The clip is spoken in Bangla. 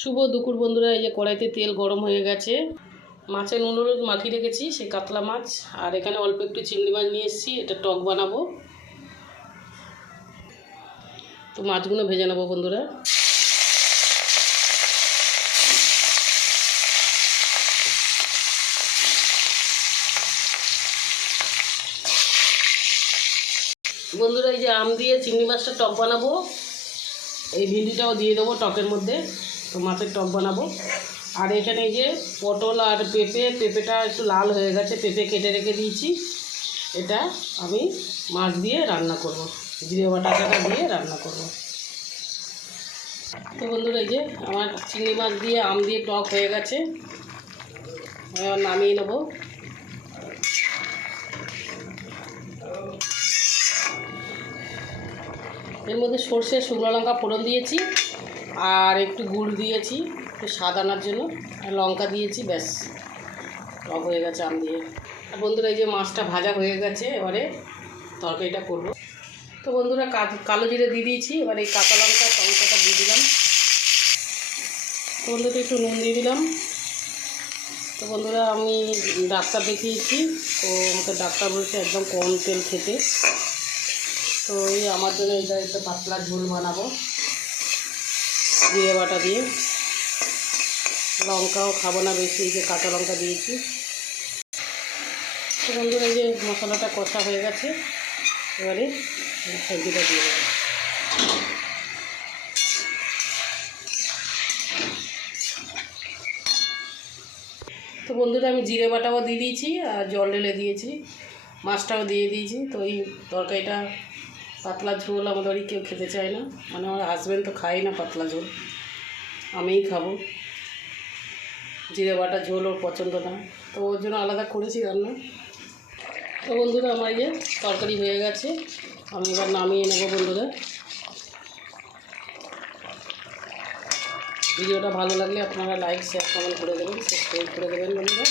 শুভ দুপুর বন্ধুরা। এই যে কড়াইতে তেল গরম হয়ে গেছে, মাছের নুন হলুদ মাখিয়ে রেখেছি সেই কাতলা মাছ, আর এখানে অল্প একটু চিংড়ি মাছ নিয়ে এসেছি, এটা টক বানাবো। তো মাছগুলো ভেজে নেবো বন্ধুরা। বন্ধুরা এই যে আম দিয়ে চিংড়ি মাছটা টক বানাবো, এই ভিন্ডিটাও দিয়ে দেবো টকের মধ্যে। তো মাছের টক বানাবো। আর এখানে এই যে পটল আর পেঁপেটা একটু লাল হয়ে গেছে, পেঁপে কেটে রেখে দিয়েছি। এটা আমি মাছ দিয়ে রান্না করব, জিরে বাটাটা দিয়ে রান্না করব। তো বন্ধুরা এই যে আমার চিংড়ি মাছ দিয়ে আম দিয়ে টক হয়ে গেছে, আমি আবার নামিয়ে নেব। এর মধ্যে সর্ষে শুকনো লঙ্কা ফোড়ন দিয়েছি, আর একটু গুড় দিয়েছি একটু স্বাদ আনার জন্য, আর লঙ্কা দিয়েছি, ব্যাস টক হয়ে গেছে আম দিয়ে। আর বন্ধুরা এই যে মাছটা ভাজা হয়ে গেছে, এবারে তরকারিটা করব। তো বন্ধুরা কালো জিরে দিয়ে দিয়েছি, এবার এই কাঁচা লঙ্কা টমেটোটা দিয়ে দিলাম। তো বন্ধুরা একটু নুন দিয়ে দিলাম। তো বন্ধুরা আমি ডাক্তার দেখিয়েছি, তো আমাকে ডাক্তার বলছে একদম কম তেল খেতে। তো এই আমার জন্য এটা একটা পাতলা ঝোল বানাবো জিরে বাটা দিয়ে। লঙ্কাও খাবো না বেশি, এই যে কাঁচা লঙ্কা দিয়েছি। তো বন্ধুরা এই যে মশলাটা কষা হয়ে গেছে, এবারে সবজিটা দিয়ে দেবো। তো বন্ধুরা আমি জিরে বাটাও দিয়ে দিয়েছি, আর জল ঢেলে দিয়েছি, মাছটাও দিয়ে দিয়েছি। তো এই তরকারিটা পাতলা ঝোল আমাদের বাড়ি কেউ খেতে চায় না, মানে আমার হাজব্যান্ড তো খায় না পাতলা ঝোল, আমিই খাবো। জিরে বাটা ঝোল ওর পছন্দ না, তো ওর জন্য আলাদা করেছি রান্না। তো বন্ধুরা আমার এই যে তরকারি হয়ে গেছে, আমি এবার নামিয়ে নেবো বন্ধুরা। ভিডিওটা ভালো লাগলে আপনারা লাইক শেয়ার কমেন্ট করে দেবেন, সাবস্ক্রাইব করে দেবেন বন্ধুরা।